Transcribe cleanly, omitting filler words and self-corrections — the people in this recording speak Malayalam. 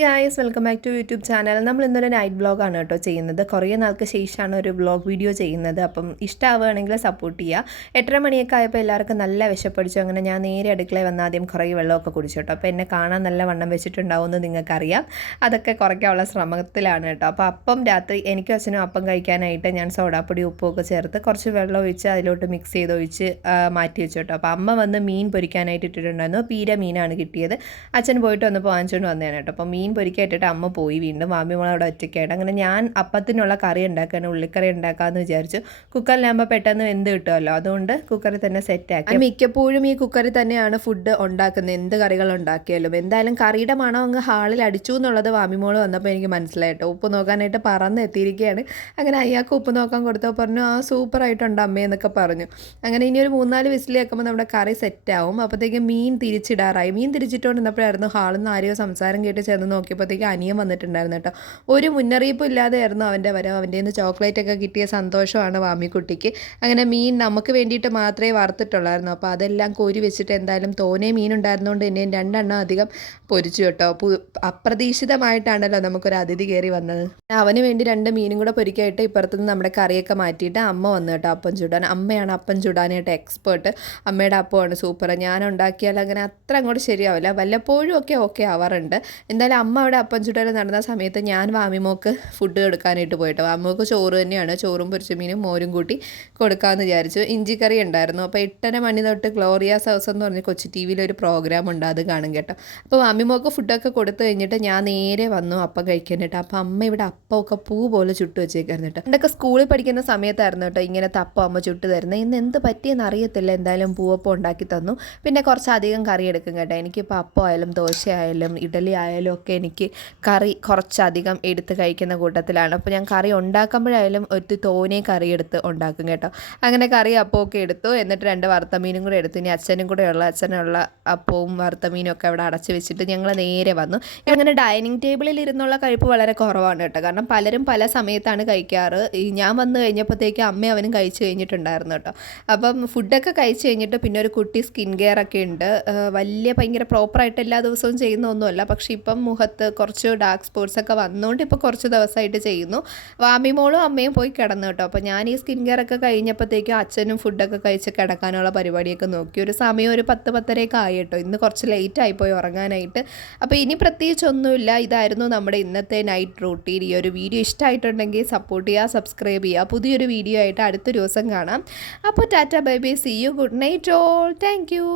Guys welcome back to YouTube channel. നമ്മൾ ഇന്നൊരു നൈറ്റ് വ്ളോഗാണ് കേട്ടോ ചെയ്യുന്നത്. കുറേ നാൾക്ക് ശേഷമാണ് ഒരു വ്ളോഗ് വീഡിയോ ചെയ്യുന്നത്. അപ്പം ഇഷ്ടമാവുകയാണെങ്കിൽ സപ്പോർട്ട് ചെയ്യുക. 8:30 മണിയൊക്കെ ആയപ്പോൾ എല്ലാവർക്കും നല്ല വിശപ്പടിച്ചു. അങ്ങനെ ഞാൻ നേരെ അടുക്കളയിൽ വന്ന് ആദ്യം കുറേ വെള്ളമൊക്കെ കുടിച്ചു കേട്ടോ. അപ്പോൾ എന്നെ കാണാൻ നല്ല വണ്ണം വെച്ചിട്ടുണ്ടാവുമെന്ന് നിങ്ങൾക്കറിയാം. അതൊക്കെ കുറയ്ക്കാനുള്ള ശ്രമത്തിലാണ് കേട്ടോ. അപ്പോൾ അപ്പം രാത്രി എനിക്കും അച്ഛനും അപ്പം കഴിക്കാനായിട്ട് ഞാൻ സോഡാപ്പൊടി ഉപ്പൊക്കെ ചേർത്ത് കുറച്ച് വെള്ളം ഒഴിച്ച് അതിലോട്ട് മിക്സ് ചെയ്ത് ഒഴിച്ച് മാറ്റി വെച്ചു കേട്ടോ. അപ്പോൾ അമ്മ വന്ന് മീൻ പൊരിക്കാനായിട്ട് ഇട്ടിട്ടുണ്ടായിരുന്നു. പീര മീനാണ് കിട്ടിയത്. അച്ഛൻ പോയിട്ട് വന്നപ്പോൾ വാങ്ങിച്ചുകൊണ്ട് വന്നതാണ് കേട്ടോ. അപ്പോൾ മീൻ പൊരിക്കായിട്ടിട്ട് അമ്മ പോയി. വീണ്ടും മാമിമോൾ അവിടെ ഒറ്റയ്ക്കായിട്ട്. അങ്ങനെ ഞാൻ അപ്പത്തിനുള്ള കറി ഉണ്ടാക്കുകയാണ്, ഉള്ളിക്കറി ഉണ്ടാക്കാമെന്ന് വിചാരിച്ചു. കുക്കറിലാകുമ്പോൾ പെട്ടെന്ന് വെന്ത് കിട്ടുമല്ലോ, അതുകൊണ്ട് കുക്കറിൽ തന്നെ സെറ്റാക്കി. മിക്കപ്പോഴും ഈ കുക്കറിൽ തന്നെയാണ് ഫുഡ് ഉണ്ടാക്കുന്നത്, എന്ത് കറികൾ ഉണ്ടാക്കിയാലും. എന്തായാലും കറിയുടെ മണം അങ്ങ് ഹാളിൽ അടിച്ചു എന്നുള്ളത് മാമിമോൾ വന്നപ്പോൾ എനിക്ക് മനസ്സിലായിട്ടോ. ഉപ്പ് നോക്കാനായിട്ട് പറന്ന് എത്തിയിരിക്കുകയാണ്. അങ്ങനെ അയാൾക്ക് ഉപ്പ് നോക്കാൻ കൊടുത്തപ്പോൾ പറഞ്ഞു, ആ സൂപ്പറായിട്ടുണ്ട് അമ്മയെന്നൊക്കെ പറഞ്ഞു. അങ്ങനെ ഇനി ഒരു 3-4 വിസിൽ വെക്കുമ്പോൾ നമ്മുടെ കറി സെറ്റാവും. അപ്പോഴത്തേക്കും മീൻ തിരിച്ചിടാറായി. മീൻ തിരിച്ചിട്ടുകൊണ്ടിരുന്നപ്പോഴായിരുന്നു ഹാളിൽ നിന്ന് ആരെയോ സംസാരം കേട്ട് ചെന്ന് നോക്കിയപ്പോഴത്തേക്ക് അനിയൻ വന്നിട്ടുണ്ടായിരുന്നു കേട്ടോ. ഒരു മുന്നറിയിപ്പും ഇല്ലാതെയായിരുന്നു അവൻ്റെ വരവ്. അവൻ്റെ നിന്ന് ചോക്ലേറ്റ് ഒക്കെ കിട്ടിയ സന്തോഷമാണ് വാമിക്കുട്ടിക്ക്. അങ്ങനെ മീൻ നമുക്ക് വേണ്ടിയിട്ട് മാത്രമേ വറുത്തിട്ടുള്ളായിരുന്നു. അപ്പോൾ അതെല്ലാം കോരി വെച്ചിട്ട് എന്തായാലും തോനെ മീൻ ഉണ്ടായിരുന്നുകൊണ്ട് തന്നെ 2 എണ്ണം അധികം പൊരിച്ചു കേട്ടോ. അപ്രതീക്ഷിതമായിട്ടാണല്ലോ നമുക്കൊരു അതിഥി കയറി വന്നത്. അവന് വേണ്ടി 2 മീനും കൂടെ പൊരിക്കായിട്ട് ഇപ്പുറത്തുനിന്ന് നമ്മുടെ കറിയൊക്കെ മാറ്റിയിട്ട് അമ്മ വന്നു കേട്ടോ അപ്പം ചുടാൻ. അമ്മയാണ് അപ്പം ചുടാനായിട്ട് എക്സ്പേർട്ട്. അമ്മയുടെ അപ്പമാണ് സൂപ്പർ. ഞാൻ ഉണ്ടാക്കിയാൽ അങ്ങനെ അത്ര അങ്ങോട്ട് ശരിയാവില്ല, വല്ലപ്പോഴും ഒക്കെ ഓക്കെ ആവാറുണ്ട്. എന്തായാലും അമ്മ അവിടെ അപ്പം ചുടൽ നടന്ന സമയത്ത് ഞാൻ വാമിമോക്ക് ഫുഡ് കൊടുക്കാനായിട്ട് പോയിട്ടോ. വാമിമോക്ക് ചോറ് തന്നെയാണ്, ചോറും പൊരിച്ച മീനും മോരും കൂട്ടി കൊടുക്കാമെന്ന് വിചാരിച്ചു. ഇഞ്ചിക്കറി ഉണ്ടായിരുന്നു. അപ്പോൾ 8:30 മണി തൊട്ട് ഗ്ലോറിയാസ് ഹൗസ് എന്ന് പറഞ്ഞ് കൊച്ചി TV-യിൽ ഒരു പ്രോഗ്രാം ഉണ്ട്, അത് കാണും കേട്ടോ. അപ്പോൾ വാമിമോക്ക് ഫുഡൊക്കെ കൊടുത്തു കഴിഞ്ഞിട്ട് ഞാൻ നേരെ വന്നു അപ്പം കഴിക്കാനായിട്ട്. അപ്പോൾ അമ്മ ഇവിടെ അപ്പമൊക്കെ പൂ പോലെ ചുട്ട് വെച്ചേക്കായിരുന്നു കേട്ടോ. എന്നൊക്കെ സ്കൂളിൽ പഠിക്കുന്ന സമയത്തായിരുന്നു കേട്ടോ ഇങ്ങനത്തെ അപ്പം അമ്മ ചുട്ട് തരുന്നത്. ഇന്ന് എന്ത് പറ്റിയെന്ന് അറിയത്തില്ല, എന്തായാലും പൂവപ്പം ഉണ്ടാക്കി തന്നു. പിന്നെ കുറച്ചധികം കറി എടുക്കും കേട്ടോ. എനിക്കിപ്പോൾ അപ്പം ആയാലും ദോശ ആയാലും ഇഡലി ആയാലും ഒക്കെ എനിക്ക് കറി കുറച്ചധികം എടുത്ത് കഴിക്കുന്ന കൂട്ടത്തിലാണ്. അപ്പോൾ ഞാൻ കറി ഉണ്ടാക്കുമ്പോഴായാലും ഒരു തോനെ കറി എടുത്ത് ഉണ്ടാക്കും കേട്ടോ. അങ്ങനെ കറി അപ്പമൊക്കെ എടുത്തു. എന്നിട്ട് 2 വറുത്ത മീനും കൂടെ എടുത്തു. ഇനി അച്ഛനുള്ള അപ്പവും വറുത്ത മീനും ഒക്കെ അവിടെ അടച്ചു വെച്ചിട്ട് ഞങ്ങൾ നേരെ വന്നു. അങ്ങനെ ഡൈനിങ് ടേബിളിൽ ഇരുന്നുള്ള കഴിപ്പ് വളരെ കുറവാണ് കേട്ടോ. കാരണം പലരും പല സമയത്താണ് കഴിക്കാറ്. ഞാൻ വന്നു കഴിഞ്ഞപ്പോഴത്തേക്ക് അമ്മയും അവനും കഴിച്ചു കഴിഞ്ഞിട്ടുണ്ടായിരുന്നു കേട്ടോ. അപ്പം ഫുഡൊക്കെ കഴിച്ച് കഴിഞ്ഞിട്ട് പിന്നെ ഒരു കുട്ടി സ്കിൻ കെയർ ഒക്കെ ഉണ്ട്. ഭയങ്കര പ്രോപ്പറായിട്ട് എല്ലാ ദിവസവും ചെയ്യുന്ന ഒന്നുമല്ല, പക്ഷേ ഇപ്പം മുഖത്ത് കുറച്ച് ഡാർക്ക് സ്പോട്ട്സ് ഒക്കെ വന്നുകൊണ്ട് ഇപ്പോൾ കുറച്ച് ദിവസമായിട്ട് ചെയ്യുന്നു. വാമിമോളും അമ്മയും പോയി കിടന്നു കേട്ടോ. അപ്പോൾ ഞാൻ ഈ സ്കിൻ കെയർ ഒക്കെ കഴിഞ്ഞപ്പോഴത്തേക്കും അച്ഛനും ഫുഡൊക്കെ കഴിച്ച് കിടക്കാനുള്ള പരിപാടിയൊക്കെ നോക്കി. ഒരു സമയം ഒരു 10-10:30 ആയി കേട്ടോ. ഇന്ന് കുറച്ച് ലേറ്റ് ആയിപ്പോയി ഉറങ്ങാനായിട്ട്. അപ്പോൾ ഇനി പ്രത്യേകിച്ചൊന്നുമില്ല. ഇതായിരുന്നു നമ്മുടെ ഇന്നത്തെ നൈറ്റ് റൂട്ടീൻ. ഈ ഒരു വീഡിയോ ഇഷ്ടമായിട്ടുണ്ടെങ്കിൽ സപ്പോർട്ട് ചെയ്യുക, സബ്സ്ക്രൈബ് ചെയ്യുക. പുതിയൊരു വീഡിയോ ആയിട്ട് അടുത്ത ദിവസം കാണാം. അപ്പോൾ tata bye bye, see you, good night all, thank U.